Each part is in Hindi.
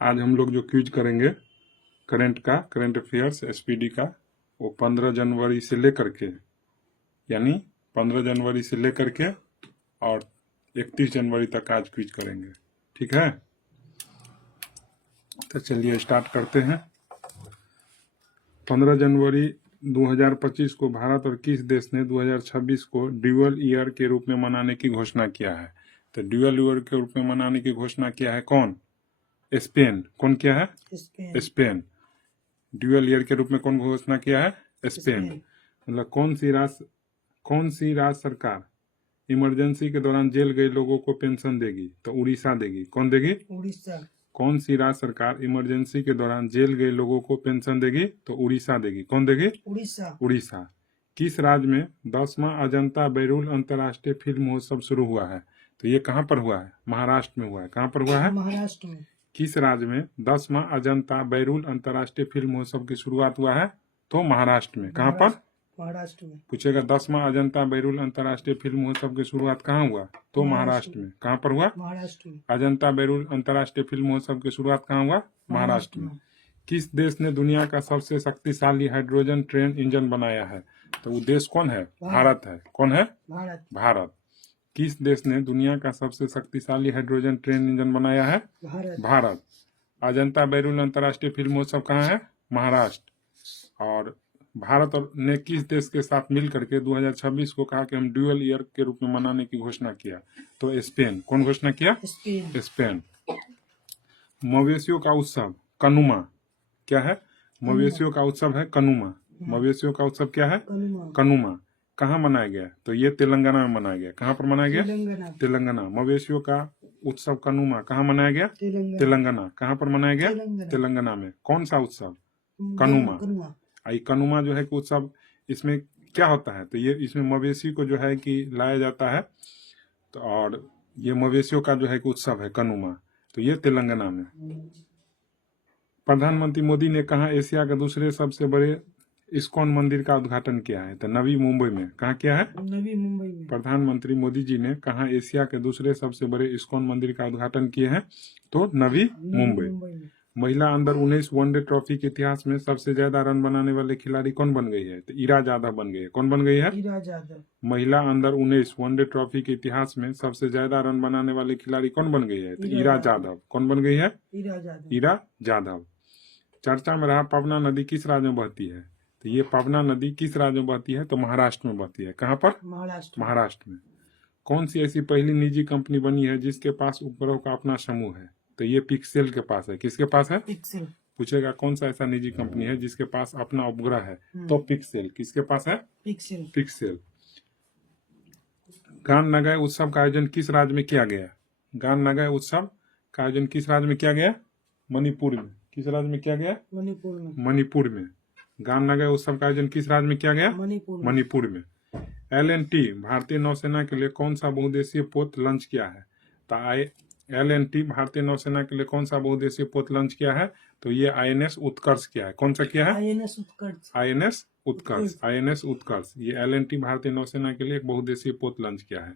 आज हम लोग जो क्विज करेंगे करंट अफेयर्स एसपीडी का, वो 15 जनवरी से लेकर के, यानी 15 जनवरी से लेकर के और 31 जनवरी तक आज क्विज करेंगे। ठीक है, तो चलिए स्टार्ट करते हैं। 15 जनवरी 2025 को भारत और किस देश ने 2026 को ड्यूअल ईयर के रूप में मनाने की घोषणा किया है? तो ड्यूअल ईयर के रूप में मनाने की घोषणा किया है कौन? स्पेन। कौन किया है? स्पेन। ड्यूअल ईयर के रूप में कौन घोषणा किया है? स्पेन। मतलब कौन सी राज्य सरकार इमरजेंसी के दौरान जेल गए लोगों को पेंशन देगी? तो उड़ीसा देगी। कौन देगी? उड़ीसा। कौन सी राज्य सरकार इमरजेंसी के दौरान जेल गए लोगों को पेंशन देगी? तो उड़ीसा देगी। कौन देगी? उड़ीसा। उड़ीसा। किस राज्य में 10वां अजंता बैरूल अंतर्राष्ट्रीय फिल्म महोत्सव शुरू हुआ है? तो ये कहाँ पर हुआ है? महाराष्ट्र में हुआ है। कहाँ पर हुआ है? महाराष्ट्र में। किस राज्य में 10वां अजंता बैरूल अंतर्राष्ट्रीय फिल्म महोत्सव की शुरुआत हुआ है? तो महाराष्ट्र में। कहाँ पर? महाराष्ट्र में। पूछेगा 10वां अजंता बैरूल अंतर्राष्ट्रीय फिल्म महोत्सव की शुरुआत कहाँ हुआ? तो महाराष्ट्र में। कहाँ पर हुआ? महाराष्ट्र में। अजंता बैरूल अंतर्राष्ट्रीय फिल्म महोत्सव की शुरुआत कहाँ हुआ? महाराष्ट्र में। किस देश ने दुनिया का सबसे शक्तिशाली हाइड्रोजन ट्रेन इंजन बनाया है? तो वो देश कौन है? भारत है। कौन है? भारत। भारत। किस देश ने दुनिया का सबसे शक्तिशाली हाइड्रोजन ट्रेन इंजन बनाया है? भारत। अजंता बैरूल अंतर्राष्ट्रीय फिल्म महोत्सव कहाँ है? महाराष्ट्र। और भारत और ने किस देश के साथ मिल करके 2026 को कहा कि हम ड्यूअल ईयर के रूप में मनाने की घोषणा किया? तो स्पेन। कौन घोषणा किया? स्पेन। मवेशियों का उत्सव कनुमा क्या है? मवेशियों का उत्सव है कनुमा। मवेशियों का उत्सव क्या है? कनुमा। कहाँ मनाया गया? तो ये तेलंगाना में मनाया गया। कहाँ पर मनाया गया? तेलंगाना। मवेशियों का उत्सव कनुमा कहाँ मनाया गया? तेलंगाना। कहाँ पर मनाया गया? तेलंगाना में। कौन सा उत्सव? कनुमा। आई कनुमा जो है कि उत्सव, इसमें क्या होता है? तो ये इसमें मवेशी को जो है कि लाया जाता है, तो और ये मवेशियों का जो है कि उत्सव है कनुमा। तो ये तेलंगाना में। प्रधानमंत्री मोदी ने कहा एशिया के दूसरे सबसे बड़े इस्कॉन मंदिर का उद्घाटन किया है? तो नवी मुंबई में। कहाँ किया है? नवी मुंबई में। प्रधानमंत्री मोदी जी ने कहा एशिया के दूसरे सबसे बड़े इस्कॉन मंदिर का उद्घाटन किए हैं? तो नवी मुंबई। महिला अंडर 19 वनडे ट्रॉफी के इतिहास में सबसे ज्यादा रन बनाने वाले खिलाड़ी कौन बन गई है? तो ईरा जाधव बन गई है। कौन बन गई है? ईरा जाधव। महिला अंडर 19 वनडे ट्रॉफी के इतिहास में सबसे ज्यादा रन बनाने वाले खिलाड़ी कौन बन गई है? तो ईरा जाधव। कौन बन गई है? ईरा जाधव। चर्चा में रहा पवना नदी किस राज्य में बहती है? तो ये पवना नदी किस राज्य में बहती है? तो महाराष्ट्र में बहती है। कहाँ पर? महाराष्ट्र में। कौन सी ऐसी पहली निजी कंपनी बनी है जिसके पास उपग्रह का अपना समूह है? तो ये पिक्सेल के पास है। किसके पास है? पिक्सेल। पूछेगा कौन सा ऐसा निजी कंपनी है जिसके पास अपना उपग्रह है? तो पिक्सेल। किसके पास है? पिक्सेल। गान नगाय उत्सव का आयोजन किस राज्य में किया गया? गान नगाय उत्सव का आयोजन किस राज्य में किया गया? मणिपुर में। किस राज्य में किया गया? मणिपुर में। गान नगाय उत्सव का आयोजन किस राज्य में किया गया? मणिपुर में। LNT भारतीय नौसेना के लिए कौन सा बहुउद्देशीय पोत लॉन्च किया है? तो LNT भारतीय नौसेना के लिए कौन सा बहुउद्देशीय पोत लॉन्च किया है? तो ये INS उत्कर्ष किया है। कौन सा किया है? INS उत्कर्ष। ये LNT भारतीय नौसेना के लिए एक बहुउद्देशीय पोत लॉन्च किया है।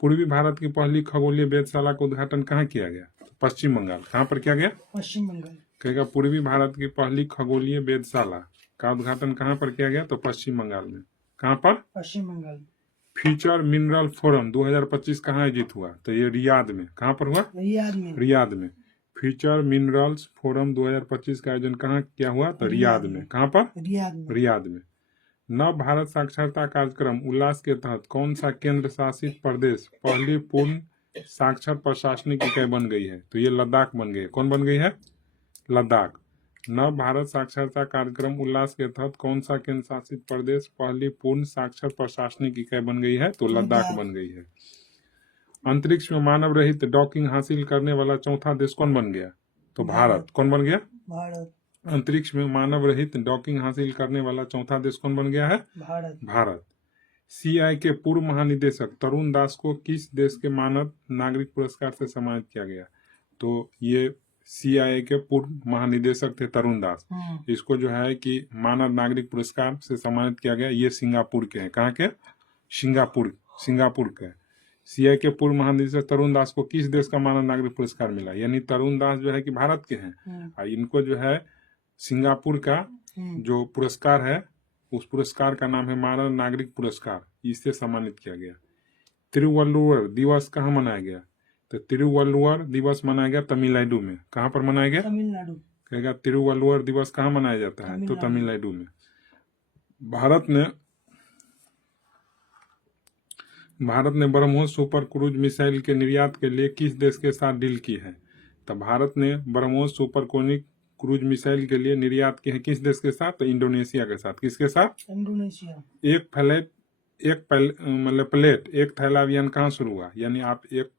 पूर्वी भारत की पहली खगोलीय वेधशाला का उद्घाटन कहाँ किया गया? पश्चिम बंगाल। कहाँ पर किया गया? पश्चिम बंगाल। कहेगा पूर्वी भारत की पहली खगोलीय वेधशाला का उद्घाटन कहाँ पर किया गया? तो पश्चिम बंगाल में। कहाँ पर? पश्चिम बंगाल। फ्यूचर मिनरल फोरम 2025 कहाँ आयोजित हुआ? तो ये रियाद में। कहाँ पर हुआ? रियाद में। फ्यूचर मिनरल्स फोरम 2025 का आयोजन कहाँ किया हुआ? तो रियाद में। कहाँ पर? रियाद में। नव भारत साक्षरता कार्यक्रम उल्लास के तहत कौन सा केंद्र शासित प्रदेश पहली पूर्ण साक्षर प्रशासनिक इकाई बन गई है? तो ये लद्दाख बन गई है। कौन बन गई है? लद्दाख। नव भारत साक्षरता कार्यक्रम उल्लास के तहत कौन सा केंद्र शासित प्रदेश पहली पूर्ण साक्षर प्रशासनिक इकाई बन गई है? तो लद्दाख बन गई है। अंतरिक्ष में मानव रहित डॉकिंग हासिल करने वाला चौथा देश कौन बन गया? तो भारत। कौन बन गया? भारत। अंतरिक्ष में मानव रहित डॉकिंग हासिल करने वाला चौथा देश कौन बन गया है? भारत। CI के पूर्व महानिदेशक तरुण दास को किस देश के मानद नागरिक पुरस्कार से सम्मानित किया गया? तो ये CIA के पूर्व महानिदेशक थे तरुण दास। इसको जो है कि मानद नागरिक पुरस्कार से सम्मानित किया गया। ये सिंगापुर के हैं। कहाँ के? सिंगापुर के। सीआई के पूर्व महानिदेशक तरुण दास को किस देश का मानव नागरिक पुरस्कार मिला? यानी तरुण दास जो है कि भारत के हैं और इनको जो है सिंगापुर का जो पुरस्कार है उस पुरस्कार का नाम है मानव नागरिक पुरस्कार, इससे सम्मानित किया गया। तिरुवल्लुवर दिवस कहाँ मनाया गया? तो तिरुवल्लुवर दिवस मनाया गया तमिलनाडु में। कहाँ पर मनाया गया? तमिलनाडु। कहेगा तिरुवल्लुवर दिवस कहाँ मनाया जाता है? तो तमिलनाडु में। भारत ने ब्रह्मोस सुपर क्रूज मिसाइल के निर्यात के लिए किस देश के साथ डील की है? तो भारत ने ब्रह्मोस सुपर क्रूज मिसाइल के लिए निर्यात की है किस देश के साथ? तो इंडोनेशिया के साथ। किसके साथ? इंडोनेशिया। एक थैला अभियान कहाँ शुरू हुआ? यानी आप एक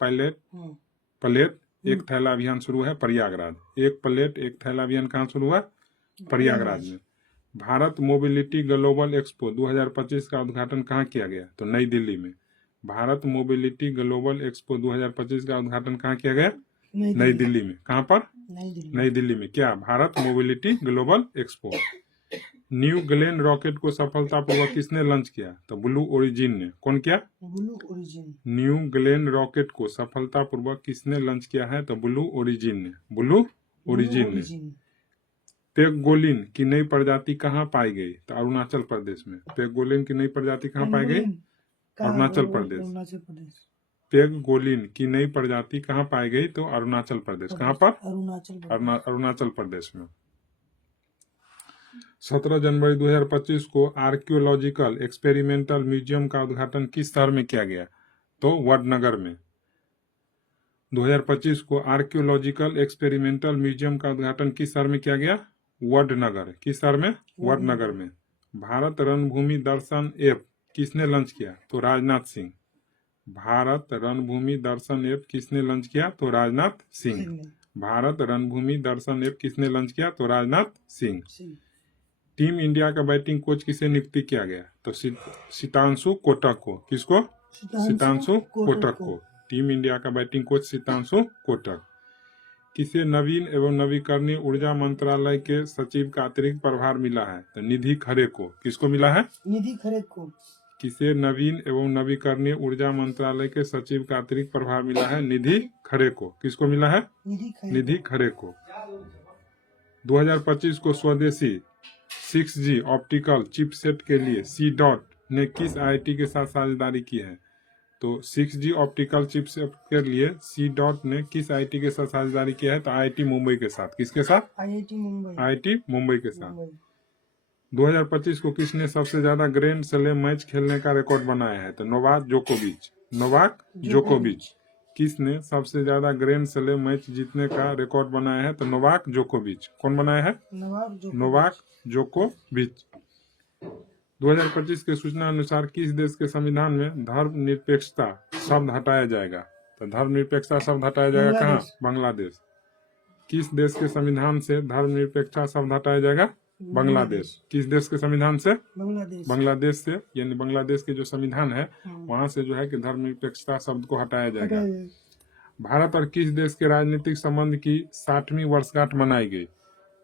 प्लेट एक थैला अभियान शुरू है प्रयागराज। एक प्लेट एक थैला अभियान कहाँ शुरू हुआ? प्रयागराज में। भारत मोबिलिटी ग्लोबल एक्सपो 2025 का उद्घाटन कहाँ किया गया? तो नई दिल्ली में। भारत मोबिलिटी ग्लोबल एक्सपो 2025 का उद्घाटन कहाँ किया गया? नई दिल्ली में। कहाँ पर? नई दिल्ली में। क्या? Bharat mobility global expo. New Glenn rocket को सफलतापूर्वक किसने लॉन्च किया? तो ब्लू ओरिजिन ने। कौन किया? Blue origin. New Glenn rocket को सफलतापूर्वक किसने लॉन्च किया है? तो ब्लू ओरिजिन ने। ब्लू ओरिजिन ने। पेगोलिन की नई प्रजाति कहाँ पाई गई? तो अरुणाचल प्रदेश में। पेगोलिन की नई प्रजाति कहाँ पाई गई? अरुणाचल प्रदेश। पेगोलिन की नई प्रजाति कहाँ पाई गई? तो अरुणाचल प्रदेश। कहाँ पर? अरुणाचल प्रदेश में। 17 जनवरी 2025 को आर्कियोलॉजिकल एक्सपेरिमेंटल म्यूजियम का उद्घाटन किस शहर में किया गया? तो वडनगर में। 2025 को आर्कियोलॉजिकल एक्सपेरिमेंटल म्यूजियम का उद्घाटन किस शहर में किया गया? वडनगर। किस शहर में? वडनगर में। भारत रणभूमि दर्शन ऐप किसने लॉन्च किया? तो राजनाथ सिंह। भारत रणभूमि दर्शन ऐप किसने लॉन्च किया? तो राजनाथ सिंह। भारत रणभूमि दर्शन ऐप किसने लॉन्च किया? तो राजनाथ सिंह। टीम इंडिया का बैटिंग कोच किसे नियुक्ति किया गया? तो सितांशु कोटक को। किसको? सितांशु कोटक को। टीम इंडिया का बैटिंग कोच सितांशु कोटक। किसे नवीन एवं नवीकरणीय ऊर्जा मंत्रालय के सचिव का अतिरिक्त प्रभार मिला है? तो निधि खरे को। किसको मिला है? निधि खरे को। किसे नवीन एवं नवीकरणीय ऊर्जा मंत्रालय के सचिव का अतिरिक्त प्रभार मिला है? निधि खरे को। किसको मिला है? निधि खरे को। 2025 को स्वदेशी 6G ऑप्टिकल चिपसेट के लिए C-DOT ने किस IIT के साथ साझेदारी की है? तो 6G ऑप्टिकल चिपसेट के लिए C-DOT ने किस IIT के साथ साझेदारी किया है? तो IIT मुंबई के साथ। किसके साथ? IIT मुंबई के साथ। 2025 को किसने सबसे ज्यादा ग्रैंड स्लैम मैच खेलने का रिकॉर्ड बनाया है? तो नोवाक जोकोविच। किसने सबसे ज्यादा ग्रैंड स्लैम मैच जीतने का रिकॉर्ड बनाया है? तो नोवाक जोकोविच। कौन बनाया है? नोवाक जोकोविच। 2025 के सूचना अनुसार किस देश के संविधान में धर्मनिरपेक्षता शब्द हटाया जाएगा? तो धर्मनिरपेक्षता शब्द हटाया जाएगा कहाँ? बांग्लादेश। किस देश के संविधान से धर्मनिरपेक्षता शब्द हटाया जाएगा? बांग्लादेश। किस देश के संविधान से? बांग्लादेश से। यानी बांग्लादेश के जो संविधान है वहां से जो है कि धर्मनिरपेक्षता शब्द को हटाया जाएगा। भारत और किस देश के राजनीतिक संबंध की 60वीं वर्षगांठ मनाई गई?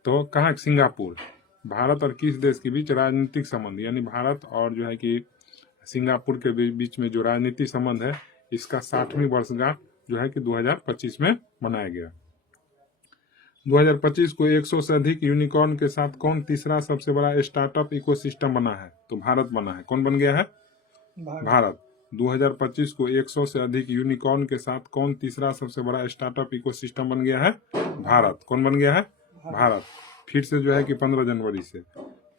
तो कहाँ? सिंगापुर। भारत और किस देश के बीच राजनीतिक संबंध, यानी भारत और जो है कि सिंगापुर के बीच में जो राजनीतिक संबंध है इसका 60वीं वर्षगांठ जो है कि 2025 में मनाया गया। 2025 को 100 से अधिक यूनिकॉर्न के साथ कौन तीसरा सबसे बड़ा स्टार्टअप इकोसिस्टम बना है? तो भारत बना है। कौन बन गया है? भारत। 2025 को 100 से अधिक यूनिकॉर्न के साथ कौन तीसरा सबसे बड़ा स्टार्टअप इकोसिस्टम बन गया है? भारत। कौन बन गया है? भारत। फिर से जो है कि 15 जनवरी से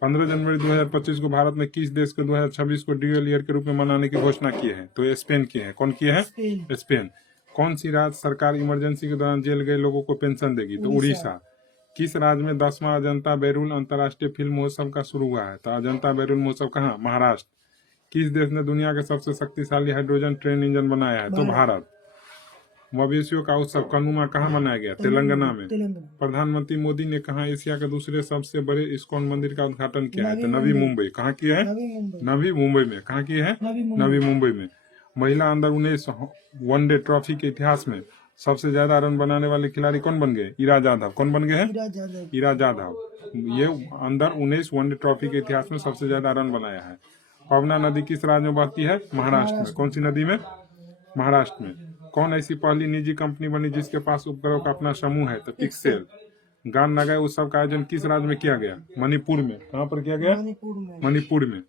15 जनवरी 2025 को भारत ने किस देश को 2026 को ड्यूअल ईयर के रूप में मनाने की घोषणा की है? तो स्पेन की है। कौन किए हैं? स्पेन। कौन सी राज्य सरकार इमरजेंसी के दौरान जेल गए लोगों को पेंशन देगी? तो उड़ीसा। किस राज्य में 10वां अजंता बैरूल अंतर्राष्ट्रीय फिल्म महोत्सव का शुरू हुआ है? तो अजंता बैरूल महोत्सव कहाँ? महाराष्ट्र। किस देश ने दुनिया के सबसे शक्तिशाली हाइड्रोजन ट्रेन इंजन बनाया है? तो भारत। मवेशियों का उत्सव कन्नुमा कहाँ मनाया गया? तेलंगाना में। प्रधानमंत्री मोदी ने कहा एशिया के दूसरे सबसे बड़े इस्कॉन मंदिर का उद्घाटन किया है? तो नवी मुंबई। कहाँ किया है? नवी मुंबई में। कहाँ किया है? नवी मुंबई में। महिला अंडर 19 वनडे ट्रॉफी के इतिहास में सबसे ज्यादा रन बनाने वाले खिलाड़ी कौन बन गए? इरा जाधव। कौन बन गए हैं? इरा जाधव। ये अंडर 19 वनडे ट्रॉफी के इतिहास में सबसे ज्यादा रन बनाया है। पवना नदी किस राज्य में बहती है? महाराष्ट्र में। कौन सी नदी में? महाराष्ट्र में। कौन ऐसी पहली निजी कंपनी बनी जिसके पास उपग्रहों का अपना समूह है? तो पिक्सेल। गान नगाए उत्सव का आयोजन किस राज्य में किया गया? मणिपुर में। कहाँ पर किया गया? मणिपुर में। मणिपुर में।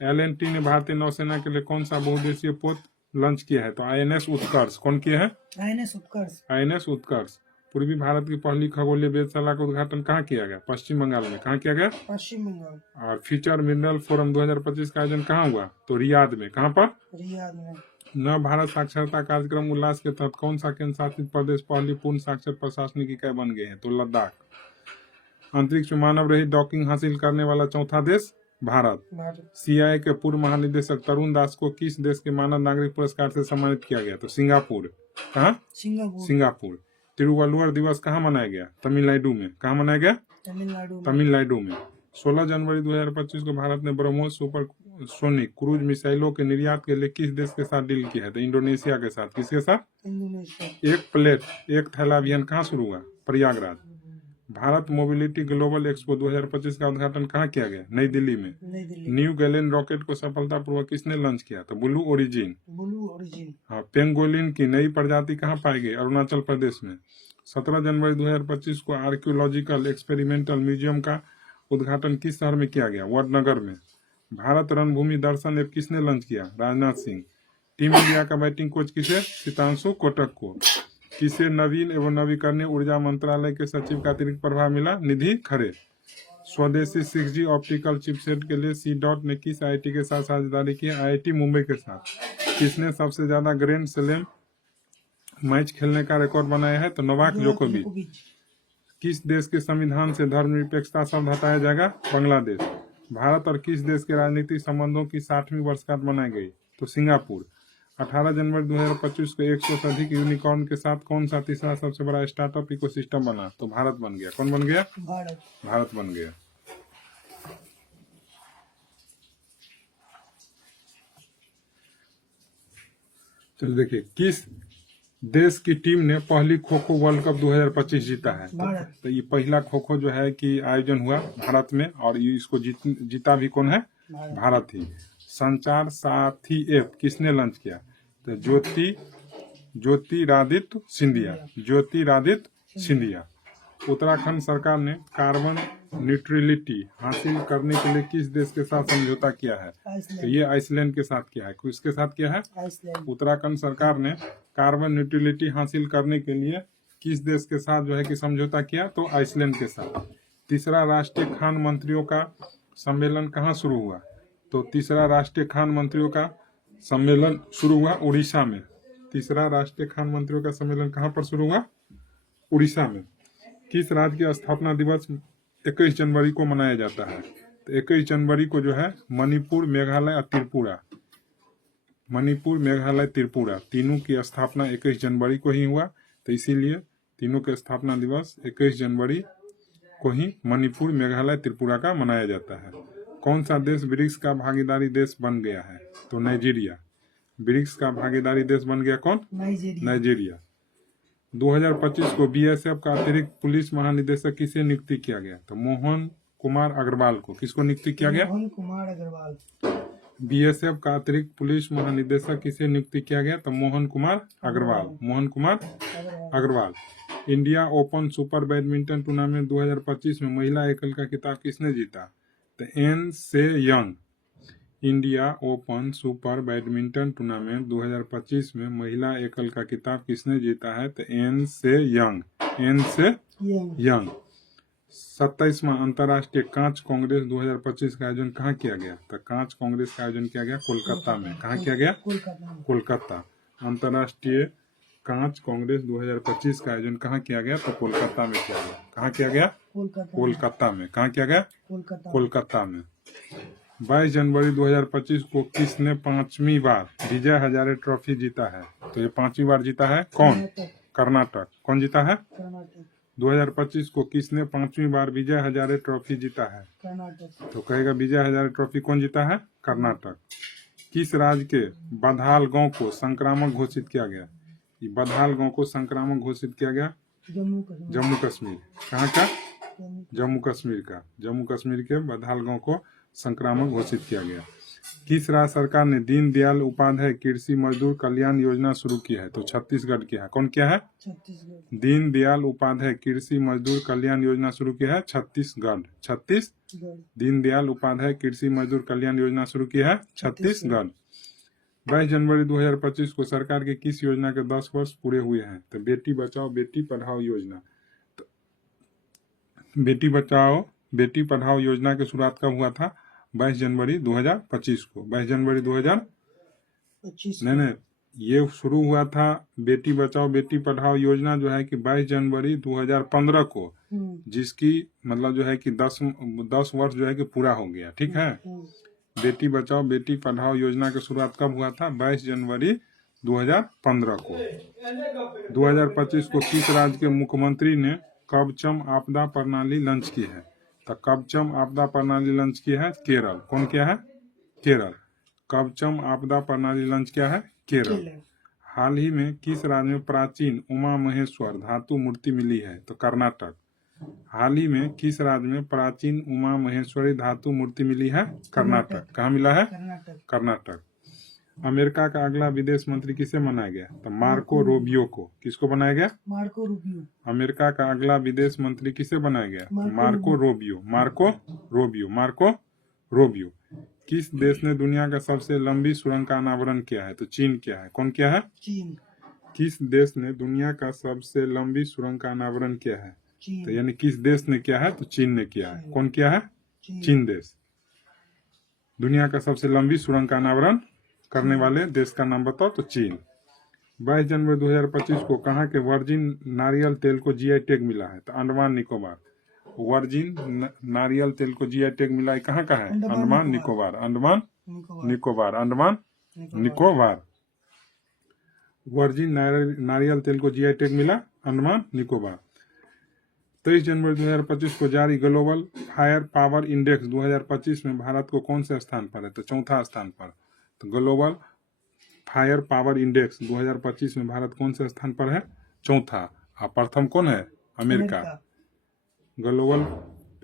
एल&टी ने भारतीय नौसेना के लिए कौन सा बहुउद्देशीय पोत लॉन्च किया है? तो INS उत्कर्ष। कौन किया है? INS उत्कर्ष। INS उत्कर्ष। पूर्वी भारत की पहली खगोलीय वेधशाला का उद्घाटन कहाँ किया गया? पश्चिम बंगाल में। कहाँ किया गया? पश्चिम बंगाल। और फ्यूचर मिनरल फोरम 2025 का आयोजन कहाँ हुआ? तो रियाद में। कहाँ पर? रियाद में। नव भारत साक्षरता कार्यक्रम उल्लास के तहत कौन सा केंद्र शासित प्रदेश पहली पूर्ण साक्षर प्रशासनिक इकाई बन गए हैं? तो लद्दाख। अंतरिक्ष में मानव रहित डॉकिंग हासिल करने वाला चौथा देश? भारत। CIA के पूर्व महानिदेशक तरुण दास को किस देश के मानव नागरिक पुरस्कार से सम्मानित किया गया? तो सिंगापुर। कहाँ? सिंगापुर। तिरुवल्लुवर दिवस कहाँ मनाया गया? तमिलनाडु में। कहाँ मनाया गया? तमिलनाडु में। 16 जनवरी 2025 को भारत ने ब्रह्मोस सुपरसोनिक क्रूज मिसाइलों के निर्यात के लिए किस देश के साथ डील की है? तो इंडोनेशिया के साथ। किसके साथ? इंडोनेशिया। एक प्लेट एक थैला अभियान कहाँ शुरू हुआ? Prayagraj. Bharat mobility global expo 2025 का उद्घाटन कहाँ किया गया? नई दिल्ली में। न्यू गैलेन रॉकेट को सफलतापूर्वक किसने लॉन्च किया? तो ब्लू ओरिजिन। हाँ। पेंगोलिन की नई प्रजाति कहाँ पाई गई? अरुणाचल प्रदेश में। 17 जनवरी 2025 को आर्कियोलॉजिकल एक्सपेरिमेंटल म्यूजियम का उद्घाटन किस शहर में किया गया? वडनगर में। भारत रणभूमि दर्शन ऐप किसने लॉन्च किया? राजनाथ सिंह। टीम इंडिया का बैटिंग कोच किसे? सितांशु कोटक को। किसे नवीन एवं नवीकरणीय ऊर्जा मंत्रालय के सचिव का अतिरिक्त प्रभार मिला? निधि खरे। स्वदेशी 6G ऑप्टिकल चिपसेट के लिए C.DOT ने किस IIT के साथ साझेदारी की? IIT मुंबई के साथ। किसने सबसे ज्यादा ग्रैंड स्लैम मैच खेलने का रिकॉर्ड बनाया है? तो नोवाक जोकोविच। किस देश के संविधान से धर्मनिरपेक्षता शब्द हटाया जाएगा? बांग्लादेश। भारत और किस देश के राजनीतिक संबंधों की 60वीं वर्षगांठ मनाई गई? तो सिंगापुर। 18 जनवरी 2025 को 100 से अधिक यूनिकॉर्न के साथ कौन सा तीसरा सबसे बड़ा स्टार्टअप इकोसिस्टम बना? तो भारत बन गया। कौन बन गया? भारत बन गया। चलो देखिए, किस देश की टीम ने पहली खो खो वर्ल्ड कप 2025 जीता है? तो ये पहला खो खो जो है कि आयोजन हुआ भारत में, और ये इसको जीता भी कौन है? भारत ही। संचार साथी ऐप किसने लॉन्च किया? तो ज्योतिरादित्य सिंधिया। उत्तराखंड सरकार ने कार्बन न्यूट्रलिटी हासिल करने के लिए किस देश के साथ समझौता किया है? तो ये आइसलैंड के साथ किया है। किसके साथ किया है? उत्तराखंड सरकार ने कार्बन न्यूट्रलिटी हासिल करने के लिए किस देश के साथ जो है कि समझौता किया? तो आइसलैंड के साथ। तीसरा राष्ट्रीय खान मंत्रियों का सम्मेलन कहाँ शुरू हुआ? तो तीसरा राष्ट्रीय खान मंत्रियों का सम्मेलन शुरू हुआ उड़ीसा में। तीसरा राष्ट्रीय खान मंत्रियों का सम्मेलन कहाँ पर शुरू हुआ? उड़ीसा में। किस राज्य की स्थापना दिवस 21 जनवरी को मनाया जाता है? तो 21 जनवरी को जो है मणिपुर, मेघालय और त्रिपुरा तीनों की स्थापना 21 जनवरी को ही हुआ। तो इसीलिए तीनों के स्थापना दिवस 21 जनवरी को ही मणिपुर, मेघालय, त्रिपुरा का मनाया जाता है। कौन सा देश ब्रिक्स का भागीदारी देश बन गया है? तो नाइजीरिया। ब्रिक्स का भागीदारी देश बन गया कौन? नाइजीरिया। 2025 को BSF का अतिरिक्त पुलिस महानिदेशक किसे नियुक्ति किया गया? तो मोहन कुमार अग्रवाल को। किसको नियुक्ति किया गया? मोहन कुमार अग्रवाल। BSF का अतिरिक्त पुलिस महानिदेशक किसे नियुक्ति किया गया? तो Mohan Kumar Agarwal. India open super badminton tournament 2025 में महिला एकल का खिताब किसने जीता? तो एन से young. India open super badminton tournament 2025 में महिला एकल का खिताब किसने जीता है? तो एन से यंग। 27वां अंतर्राष्ट्रीय कांच कांग्रेस 2025 का आयोजन कहाँ किया गया? तो कांच कांग्रेस का आयोजन किया गया कोलकाता में। कहाँ किया गया? कोलकाता। अंतर्राष्ट्रीय कांच कांग्रेस 2025 का आयोजन कहाँ किया गया? तो कोलकाता में किया गया। कहाँ किया गया? कोलकाता में। कहाँ किया गया? कोलकाता में। 22 जनवरी 2025 को किसने 5वीं बार विजय हजारे ट्रॉफी जीता है? तो ये 5वीं बार जीता है कौन? कर्नाटक। कौन जीता है? 2025 को किसने 5वीं बार विजय हजारे ट्रॉफी जीता है? कर्नाटक। तो कहेगा विजय हजारे ट्रॉफी कौन जीता है? कर्नाटक। किस राज्य के बधाल गांव को संक्रामक घोषित किया गया? ये बधाल गांव को संक्रामक घोषित किया गया जम्मू कश्मीर। कहाँ का? जम्मू कश्मीर का। जम्मू कश्मीर के बधाल गांव को संक्रामक घोषित किया गया। किस राज्य सरकार ने दीनदयाल उपाध्याय कृषि मजदूर कल्याण योजना शुरू की है? तो छत्तीसगढ़ की है। कौन किया है? छत्तीसगढ़। दीनदयाल उपाध्याय कृषि मजदूर कल्याण योजना शुरू की है छत्तीसगढ़। दीनदयाल उपाध्याय कृषि मजदूर कल्याण योजना शुरू की है छत्तीसगढ़। 22 जनवरी 2025 को सरकार की किस योजना के 10 वर्ष पूरे हुए हैं? तो बेटी बचाओ बेटी पढ़ाओ योजना। तो बेटी बचाओ बेटी पढ़ाओ योजना की शुरुआत कब हुआ था? 22 जनवरी 2025 को। 22 जनवरी 2025 नहीं, ये शुरू हुआ था बेटी बचाओ बेटी पढ़ाओ योजना जो है कि 22 जनवरी 2015 को, जिसकी मतलब जो है कि 10 वर्ष जो है कि पूरा हो गया। ठीक है। बेटी बचाओ बेटी पढ़ाओ योजना की शुरुआत कब हुआ था? 22 जनवरी 2015 को। 2025 को किस राज्य के मुख्यमंत्री ने कवचम आपदा प्रणाली लॉन्च की है? तो कवचम आपदा प्रणाली लॉन्च की है केरल। कौन किया है? केरल। कवचम आपदा प्रणाली लॉन्च किया है केरल। हाल ही में किस राज्य में प्राचीन उमा महेश्वर धातु मूर्ति मिली है? तो कर्नाटक। हाल ही में किस राज्य में प्राचीन उमा महेश्वरी धातु मूर्ति मिली है? कर्नाटक। कहाँ मिला है? कर्नाटक। अमेरिका का अगला विदेश मंत्री किसे बनाया गया? तो मार्को रूबियो को। किसको बनाया गया? Marco Rubio. अमेरिका का अगला विदेश मंत्री किसे बनाया गया? Marco Rubio. Marco Rubio. Marco Rubio. किस देश ने दुनिया का सबसे लंबी सुरंग का अनावरण किया है? तो चीन किया है। कौन किया है? चीन। किस देश ने दुनिया का सबसे लंबी सुरंग का अनावरण किया है? तो यानी किस देश ने किया है? तो चीन ने किया है। कौन किया है? चीन देश। दुनिया का सबसे लंबी सुरंग का अनावरण करने वाले देश का नाम बताओ? तो चीन। 22 जनवरी 2025 को कहाँ के वर्जिन नारियल तेल को जीआई टैग मिला है? तो अंडमान निकोबार। वर्जिन नारियल तेल को जीआई टैग मिला है कहाँ का है? अंडमान निकोबार। अंडमान निकोबार। अंडमान निकोबार। वर्जिन नारियल तेल को जीआई टैग मिला अंडमान निकोबार। 23 जनवरी 2025 को जारी ग्लोबल फायर पावर इंडेक्स 2025 में भारत को कौन से स्थान पर है? तो चौथा स्थान पर। तो ग्लोबल फायर पावर इंडेक्स 2025 में भारत कौन से स्थान पर है? चौथा। और प्रथम कौन है? America. Global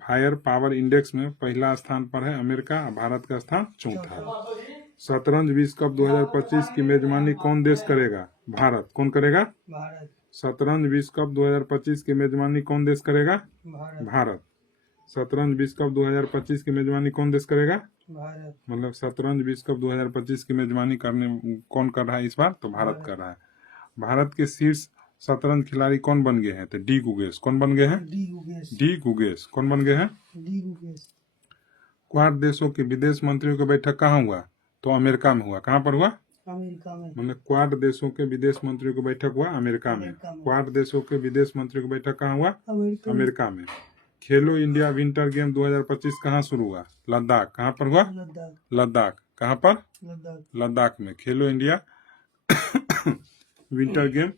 fire power index में पहला स्थान पर है अमेरिका और भारत का स्थान चौथा। शतरंज विश्व कप 2025 की मेजबानी कौन देश करेगा? भारत। कौन करेगा? भारत। शतरंज विश्व कप 2025 की मेजबानी कौन देश करेगा? भारत। शतरंज विश्व कप 2025 की मेजबानी कौन देश करेगा? भारत। मतलब शतरंज विश्व कप 2025 की मेजबानी करने कौन कर रहा है इस बार? तो भारत कर रहा है। भारत के शीर्ष शतरंज खिलाड़ी कौन बन गए हैं? तो डी गुगेश। कौन बन गए हैं? डी गुगेश। कौन बन गए हैं? डी गुगेश। क्वाड देशों के विदेश मंत्रियों की बैठक कहाँ हुआ? तो अमेरिका में हुआ। कहाँ पर हुआ? अमेरिका में। मतलब क्वाड देशों के विदेश मंत्रियों की बैठक हुआ अमेरिका में। क्वाड देशों के विदेश मंत्रियों की बैठक कहाँ हुआ? अमेरिका में। खेलो इंडिया विंटर गेम 2025 कहाँ शुरू हुआ? लद्दाख। कहाँ पर हुआ? लद्दाख। कहाँ पर? लद्दाख में। खेलो इंडिया विंटर गेम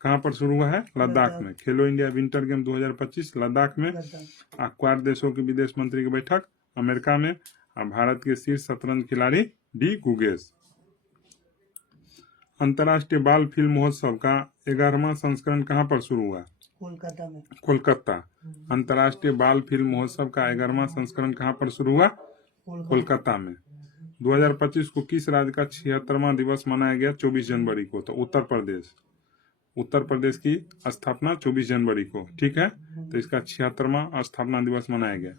कहाँ पर शुरू हुआ है? लद्दाख में। खेलो इंडिया विंटर गेम 2025 लद्दाख में। क्वाड देशों के विदेश मंत्री की बैठक अमेरिका में। और भारत के शीर्ष शतरंज खिलाड़ी डी गुगेश। अंतर्राष्ट्रीय बाल फिल्म महोत्सव का 11वां संस्करण कहाँ पर शुरू हुआ? कोलकाता में। कोलकाता। अंतर्राष्ट्रीय बाल फिल्म महोत्सव का 11वां संस्करण कहाँ पर शुरू हुआ? कोलकाता में। 2025 को किस राज्य का 76वां दिवस मनाया गया? 24 जनवरी को। तो उत्तर प्रदेश। उत्तर प्रदेश की स्थापना 24 जनवरी को। ठीक है। तो इसका 76वां स्थापना दिवस मनाया गया।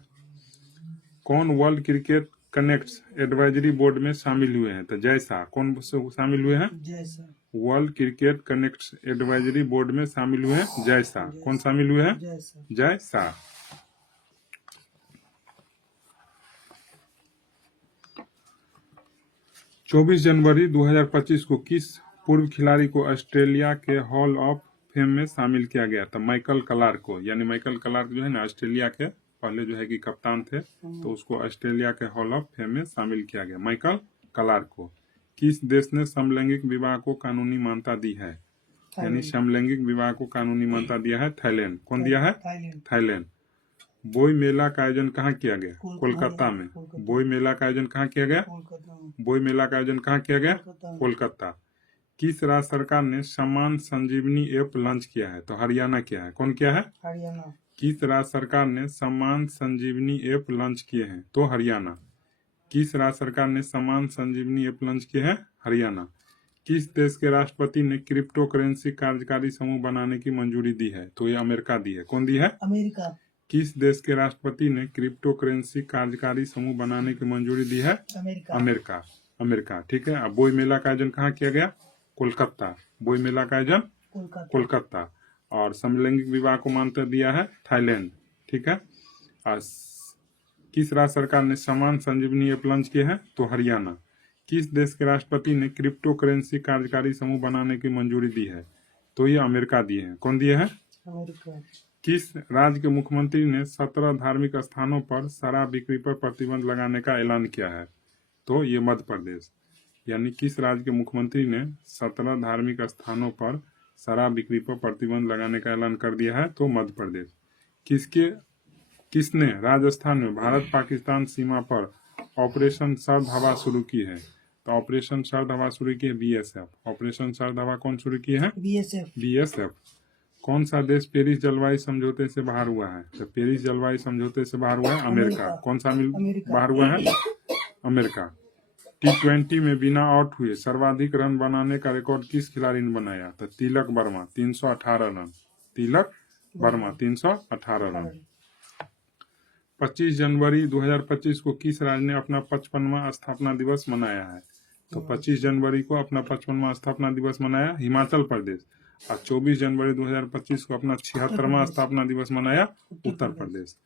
कौन world cricket connects advisory board में शामिल हुए हैं? तो जय शाह। कौन शामिल हुए हैं? Jay Shah. World cricket connects advisory board में शामिल हुए हैं जय शाह। कौन शामिल हुए हैं? जय शाह। चौबीस जनवरी 2025 को किस पूर्व खिलाड़ी को ऑस्ट्रेलिया के हॉल ऑफ फेम में शामिल किया गया था? माइकल क्लार्क को। यानी माइकल क्लार्क जो है ना ऑस्ट्रेलिया के पहले जो है कि कप्तान थे, तो उसको ऑस्ट्रेलिया के हॉल ऑफ फेम में शामिल किया गया माइकल क्लार्क को। किस देश ने समलैंगिक विवाह को कानूनी मान्यता दी है? यानी समलैंगिक विवाह को कानूनी मान्यता दिया है थाईलैंड। कौन दिया है? थाईलैंड। बोई मेला का आयोजन कहाँ किया गया? कोलकाता में। बोई मेला का आयोजन कहाँ किया गया? बोई मेला का आयोजन कहाँ किया गया? कोलकाता। किस राज्य सरकार ने सम्मान संजीवनी ऐप लॉन्च किया है? तो हरियाणा किया है। कौन किया है? हरियाणा। किस राज्य सरकार ने सम्मान संजीवनी ऐप लॉन्च किए हैं? तो हरियाणा। किस राज्य सरकार ने समान संजीवनी ऐप लॉन्च किया है? हरियाणा। किस देश के राष्ट्रपति ने क्रिप्टो करेंसी कार्यकारी समूह बनाने की मंजूरी दी है? तो ये अमेरिका दी है। कौन दी है? अमेरिका। किस देश के राष्ट्रपति ने क्रिप्टो करेंसी कार्यकारी समूह बनाने की मंजूरी दी है? अमेरिका। अमेरिका। अमेरिका, ठीक है। अब बोई मेला का आयोजन कहाँ किया गया? कोलकाता। बोई मेला का आयोजन कोलकाता। और समलैंगिक विवाह को मान्यता दिया है थाईलैंड, ठीक है। और किस राज्य सरकार ने समान संजीवनी ऐप लॉन्च किया है? तो हरियाणा। किस देश के राष्ट्रपति ने क्रिप्टो करेंसी कार्यकारी समूह बनाने की मंजूरी दी है? तो ये अमेरिका दिए हैं। कौन दिए हैं? अमेरिका। किस राज्य के मुख्यमंत्री ने 17 धार्मिक स्थानों पर शराब बिक्री पर प्रतिबंध लगाने का ऐलान किया है? तो ये मध्य प्रदेश। यानी किस राज्य के मुख्यमंत्री ने 17 धार्मिक स्थानों पर शराब बिक्री पर प्रतिबंध लगाने का ऐलान कर दिया है? तो मध्य प्रदेश। किसने राजस्थान में भारत पाकिस्तान सीमा पर ऑपरेशन शरद हवा शुरू की है? तो ऑपरेशन शरद हवा शुरू की है बीएसएफ। ऑपरेशन शरद हवा कौन शुरू की है? बीएसएफ। कौन सा देश पेरिस जलवायु समझौते से बाहर हुआ है? तो पेरिस जलवायु समझौते से बाहर हुआ है अमेरिका। कौन सा बाहर हुआ है? अमेरिका। T20 में बिना आउट हुए सर्वाधिक रन बनाने का रिकॉर्ड किस खिलाड़ी ने बनाया? तो तिलक वर्मा 318 रन। तिलक वर्मा 318 रन। 25 जनवरी 2025 को किस राज्य ने अपना 55वां स्थापना दिवस मनाया है? तो 25 जनवरी को अपना 55वां स्थापना दिवस मनाया हिमाचल प्रदेश। और 24 जनवरी 2025 को अपना 76वां स्थापना दिवस मनाया उत्तर प्रदेश।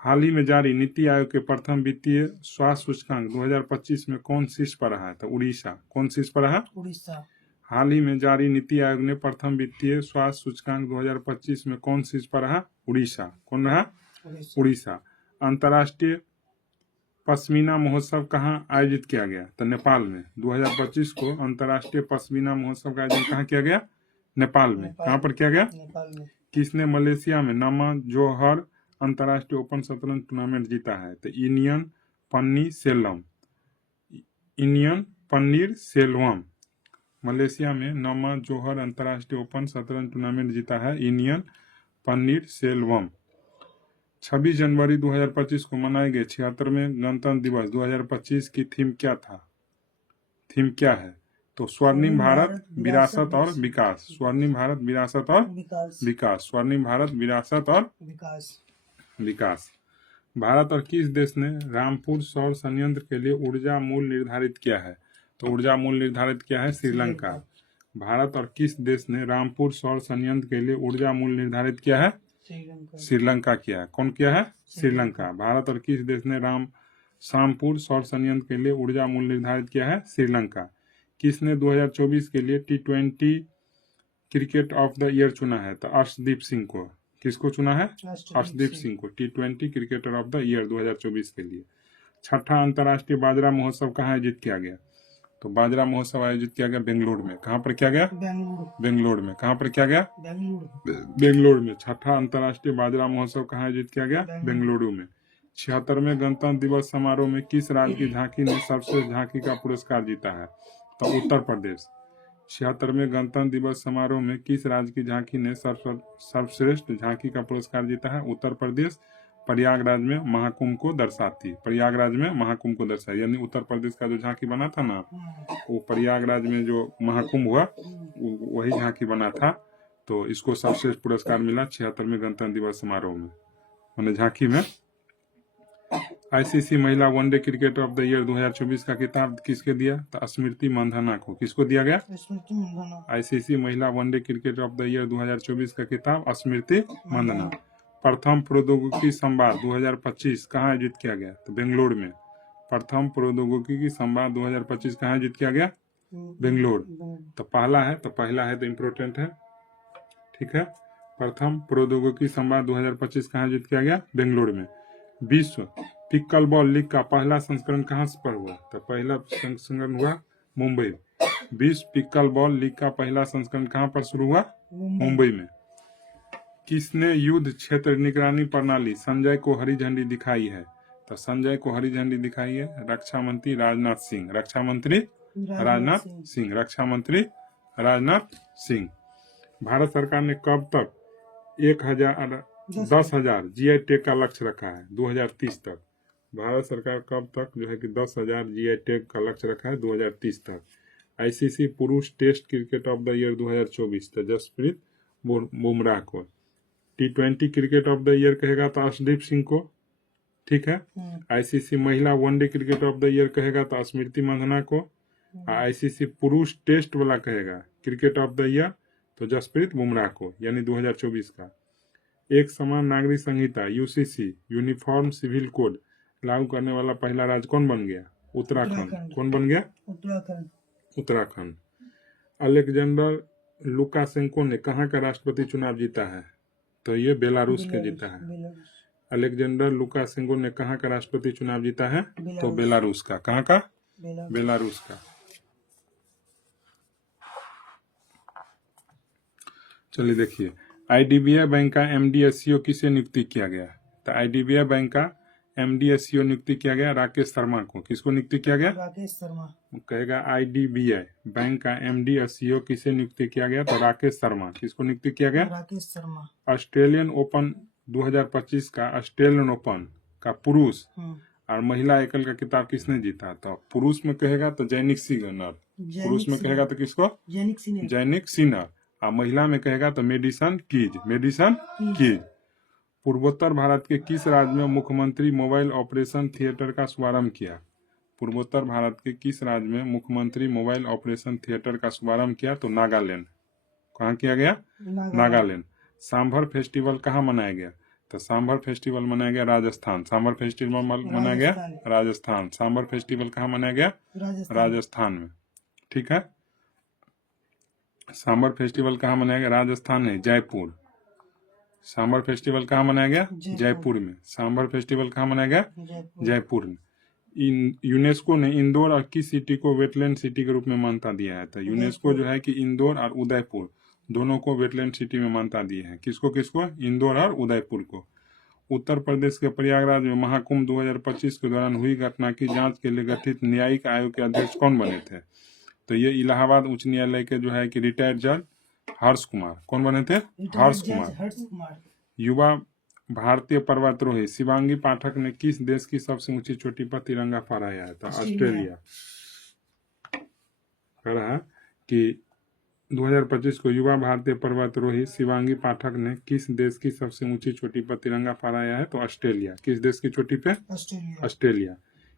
हाल ही में जारी नीति आयोग के प्रथम वित्तीय स्वास्थ्य सूचकांक 2025 में कौन शीर्ष पर रहा है? तो उड़ीसा। कौन शीर्ष पर रहा? उड़ीसा। हाल ही में जारी नीति आयोग ने प्रथम वित्तीय स्वास्थ्य सूचकांक 2025 में कौन शीर्ष पर रहा? उड़ीसा। कौन रहा? उड़ीसा। अंतर्राष्ट्रीय पश्मीना महोत्सव कहाँ आयोजित किया गया? तो नेपाल में। 2025 को अंतर्राष्ट्रीय पश्मीना महोत्सव का आयोजन कहाँ किया गया? नेपाल में। कहाँ पर किया गया? नेपाल में। किसने मलेशिया में नमा जोहर अंतर्राष्ट्रीय ओपन शतरंज टूर्नामेंट जीता है? तो इनियन पन्नीरसेल्वम। मलेशिया में नमा जोहर अंतर्राष्ट्रीय ओपन शतरंज टूर्नामेंट जीता है इनियन पन्नीरसेल्वम। 26 जनवरी 2025 को मनाए गए 76वें गणतंत्र दिवस 2025 की थीम क्या था? थीम क्या है? तो स्वर्णिम भारत विरासत और विकास। स्वर्णिम भारत विरासत और विकास। स्वर्णिम भारत विरासत और विकास। भारत और किस देश ने रामपुर सौर संयंत्र के लिए ऊर्जा मूल्य निर्धारित किया है? तो ऊर्जा मूल्य निर्धारित किया है श्रीलंका। भारत और किस देश ने रामपुर सौर संयंत्र के लिए ऊर्जा मूल्य निर्धारित किया है? श्रीलंका किया है। कौन किया है? श्रीलंका। भारत और किस देश ने रामपुर सौर संयंत्र के लिए ऊर्जा मूल्य निर्धारित किया है? श्रीलंका। किसने 2024 के लिए T20 cricket of the year चुना है? तो अर्शदीप सिंह को। किसको चुना है? अर्शदीप सिंह को T20 cricketer of the year 2024 के लिए। छठा अंतर्राष्ट्रीय बाजरा महोत्सव कहाँ आयोजित किया गया? तो बाजरा महोत्सव आयोजित किया गया बेंगलुरु में। कहाँ पर किया गया? बेंगलुरु में। कहाँ पर किया गया? बेंगलुरु में। छठा अंतर्राष्ट्रीय बाजरा महोत्सव कहाँ आयोजित किया गया? बेंगलुरु में। 76वें गणतंत्र दिवस समारोह में किस राज्य की झांकी ने सर्वश्रेष्ठ झांकी का पुरस्कार जीता है? तो उत्तर प्रदेश। 76वें गणतंत्र दिवस समारोह में किस राज्य की झांकी ने सर्वश्रेष्ठ झांकी का पुरस्कार जीता है? उत्तर प्रदेश। प्रयागराज में महाकुंभ को दर्शाती। प्रयागराज में महाकुंभ को दर्शाती। यानी उत्तर प्रदेश का जो झांकी बना था ना, वो प्रयागराज में जो महाकुंभ हुआ वही झांकी बना था। तो इसको सर्वश्रेष्ठ पुरस्कार मिला 76वें गणतंत्र दिवस समारोह में, मैंने झांकी में। आईसीसी महिला one day cricketer of the year 2024 का खिताब किसके दिया? तो स्मृति मंधाना को। किसको दिया गया? आईसीसी महिला one day cricketer of the year 2024 का खिताब स्मृति मंधाना। प्रथम प्रौद्योगिकी संवाद 2025 कहाँ आयोजित किया गया? तो बेंगलुरु में। प्रथम प्रौद्योगिकी संवाद 2025 कहाँ आयोजित किया गया? बेंगलुरु। तो पहला है तो इम्पोर्टेंट है, ठीक है। प्रथम प्रौद्योगिकी संवाद 2025 कहाँ आयोजित किया गया? बेंगलुरु में। विश्व पिक्कल बॉल लीग का पहला संस्करण कहाँ पर हुआ? तो पहला संस्करण हुआ मुंबई। विश्व पिक्कल बॉल लीग का पहला संस्करण कहाँ पर शुरू हुआ? मुंबई में। किसने युद्ध क्षेत्र निगरानी प्रणाली संजय को हरी झंडी दिखाई है? तो संजय को हरी झंडी दिखाई है रक्षा मंत्री राजनाथ सिंह। रक्षा मंत्री राजनाथ सिंह। भारत सरकार ने कब तक 10,000 जीआई टैग का लक्ष्य रखा है? 2030 तक। भारत सरकार कब तक जो है कि 10,000 जीआई टैग का लक्ष्य रखा है? 2030 तक। आईसीसी पुरुष test cricket of the year 2024 तो जसप्रीत बुमराह को। T20 cricket of the year कहेगा तो अर्शदीप सिंह को, ठीक है। आईसीसी महिला one day cricket of the year कहेगा तो स्मृति मंधाना को। आईसीसी पुरुष टेस्ट वाला कहेगा क्रिकेट ऑफ द ईयर तो जसप्रीत बुमराह को, यानी 2024 का। एक समान नागरिक संहिता यूसीसी यूनिफॉर्म सिविल कोड लागू करने वाला पहला राज्य कौन बन गया? उत्तराखंड। कौन बन गया? उत्तराखंड। उत्तराखंड। अलेक्जेंडर लुकाशेंको ने कहाँ का राष्ट्रपति चुनाव जीता है? तो ये बेलारूस के जीता है। अलेक्जेंडर लुकाशेंको ने कहाँ का राष्ट्रपति चुनाव जीता है? तो बेलारूस का। कहाँ का? बेलारूस का। चलिए देखिए, आईडीबीआई बैंक का एमडीएसईओ किसे नियुक्ति किया गया? तो आईडीबीआई बैंक का एमडीएसईओ नियुक्ति किया गया राकेश शर्मा को। किसको नियुक्ति किया गया? राकेश शर्मा। कहेगा आईडीबीआई बैंक का एमडीएसईओ किसे नियुक्ति किया गया? तो राकेश शर्मा। किसको नियुक्ति किया गया? राकेश शर्मा। ऑस्ट्रेलियन ओपन 2025 का ऑस्ट्रेलियन ओपन का पुरुष और महिला एकल का खिताब किसने जीता? तो पुरुष में कहेगा तो जैनिक सिनर। पुरुष में कहेगा तो किसको? Jannik Sinner. और महिला में कहेगा तो मेडिसन कीज। पूर्वोत्तर भारत के किस राज्य में मुख्यमंत्री मोबाइल ऑपरेशन थिएटर का शुभारंभ किया? पूर्वोत्तर भारत के किस राज्य में मुख्यमंत्री मोबाइल ऑपरेशन थिएटर का शुभारंभ किया? तो नागालैंड। कहाँ किया गया? नागालैंड। सांभर फेस्टिवल कहाँ मनाया गया? तो सांभर फेस्टिवल मनाया गया राजस्थान। सांभर फेस्टिवल मनाया गया राजस्थान। सांभर फेस्टिवल कहाँ मनाया गया? राजस्थान में, ठीक है। सांभर फेस्टिवल कहाँ मनाया गया? राजस्थान में, जयपुर। सांभर फेस्टिवल कहाँ मनाया गया? जयपुर में। सांभर फेस्टिवल कहाँ मनाया गया? जयपुर में। यूनेस्को ने इंदौर और किस सिटी को वेटलैंड सिटी के रूप में मान्यता दिया है? तो यूनेस्को जो है कि इंदौर और उदयपुर दोनों को वेटलैंड सिटी में मान्यता दी है। किसको किसको? इंदौर और उदयपुर को। उत्तर प्रदेश के प्रयागराज में महाकुंभ 2025 के दौरान हुई घटना की जांच के लिए गठित न्यायिक आयोग के अध्यक्ष कौन बने थे? तो ये इलाहाबाद उच्च न्यायालय के जो है कि रिटायर्ड जज हर्ष कुमार। कौन बने थे? हर्ष कुमार। युवा भारतीय पर्वतारोही शिवांगी पाठक ने किस देश की सबसे ऊंची चोटी पर तिरंगा फहराया है? तो ऑस्ट्रेलिया। कह रहा है कि 2025 को युवा भारतीय पर्वतारोही शिवांगी पाठक ने किस देश की सबसे ऊंची चोटी पर तिरंगा फहराया है? तो ऑस्ट्रेलिया। किस देश की चोटी पे? ऑस्ट्रेलिया।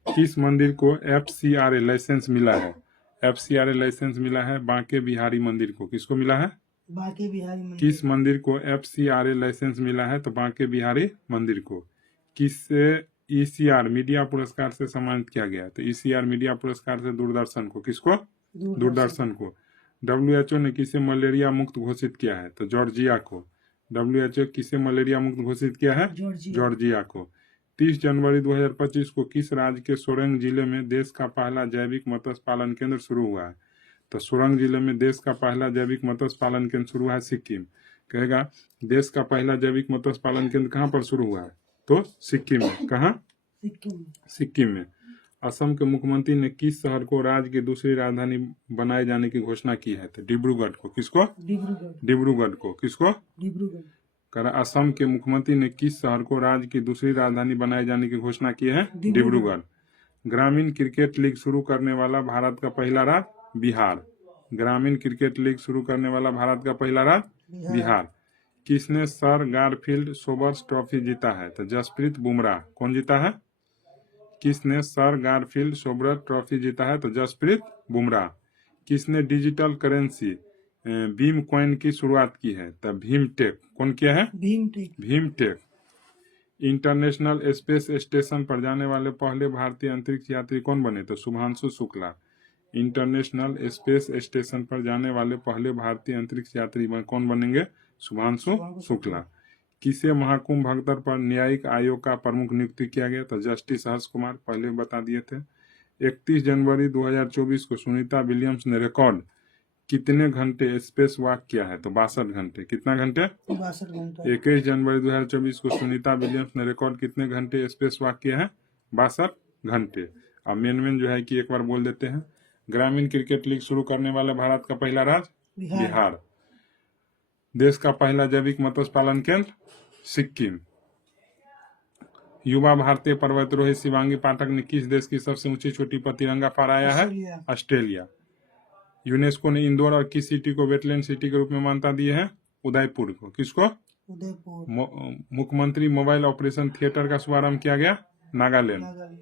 किस मंदिर को FCRA लाइसेंस मिला है? FCRA लाइसेंस मिला है बांके बिहारी मंदिर को। किसको मिला है? बांके बिहारी मंदिर। किस मंदिर को FCRA लाइसेंस मिला है? तो बांके बिहारी मंदिर को। किस ECR मीडिया पुरस्कार से सम्मानित किया गया? तो ECR मीडिया पुरस्कार से दूरदर्शन को। किसको? दूरदर्शन को। WHO ने किसे मलेरिया मुक्त घोषित किया है? तो जॉर्जिया को। WHO किसे मलेरिया मुक्त घोषित किया है? जॉर्जिया को। 30 जनवरी 2025 को किस राज्य के सोरेंग जिले में देश का पहला जैविक मत्स्य पालन केंद्र शुरू हुआ है? तो सोरेंग जिले में देश का पहला जैविक मत्स्य पालन केंद्र शुरू हुआ है सिक्किम। कहेगा देश का पहला जैविक मत्स्य पालन केंद्र कहाँ पर शुरू हुआ है? तो सिक्किम में। कहाँ? सिक्किम में। असम के मुख्यमंत्री ने किस शहर को राज्य की दूसरी राजधानी बनाए जाने की घोषणा की है? तो डिब्रूगढ़ को। किसको? डिब्रूगढ़ को। किसको? डिब्रूगढ़। असम के मुख्यमंत्री ने किस शहर को राज्य की दूसरी राजधानी बनाए जाने की घोषणा की है? डिब्रूगढ़। ग्रामीण क्रिकेट लीग शुरू करने वाला भारत का पहला राज्य? बिहार। ग्रामीण क्रिकेट लीग शुरू करने वाला भारत का पहला राज्य? बिहार। किसने सर गारफील्ड सोबर्स ट्रॉफी जीता है? तो जसप्रीत बुमराह। कौन जीता है? किसने सर गारफील्ड सोबर्स ट्रॉफी जीता है? तो जसप्रीत बुमराह। किसने डिजिटल करेंसी भीम कॉइन की शुरुआत की है? तो भीमटेक। कौन किया है? भीमटेक। इंटरनेशनल स्पेस स्टेशन पर जाने वाले पहले भारतीय अंतरिक्ष यात्री कौन बने? तो Shubhanshu Shukla. International space station पर जाने वाले पहले भारतीय अंतरिक्ष यात्री कौन बनेंगे? शुभांशु शुक्ला। किसे महाकुंभ भगदड़ पर न्यायिक आयोग का प्रमुख नियुक्ति किया गया? तो जस्टिस हर्ष कुमार। पहले बता दिए थे। 31 जनवरी 2024 को सुनीता विलियम्स ने रिकॉर्ड कितने घंटे स्पेस वॉक किया है? तो 62 घंटे। कितना घंटे? 62 घंटे। 21 जनवरी 2024 को सुनीता विलियम्स ने रिकॉर्ड कितने घंटे स्पेस वॉक किया है? 62 घंटे। अब मेन जो है कि एक बार बोल देते हैं। ग्रामीण क्रिकेट लीग शुरू करने वाला भारत का पहला राज्य? बिहार। देश का पहला जैविक मत्स्य पालन केंद्र? सिक्किम। युवा भारतीय पर्वतारोही शिवांगी पाठक ने किस देश की सबसे ऊंची चोटी पर तिरंगा फहराया है? ऑस्ट्रेलिया। ऑस्ट्रेलिया। यूनेस्को ने इंदौर और किस सिटी को वेटलैंड सिटी के रूप में मान्यता दी है? उदयपुर को। किसको? उदयपुर। मुख्यमंत्री मोबाइल ऑपरेशन थिएटर का शुभारंभ किया गया? नागालैंड। नागालैंड।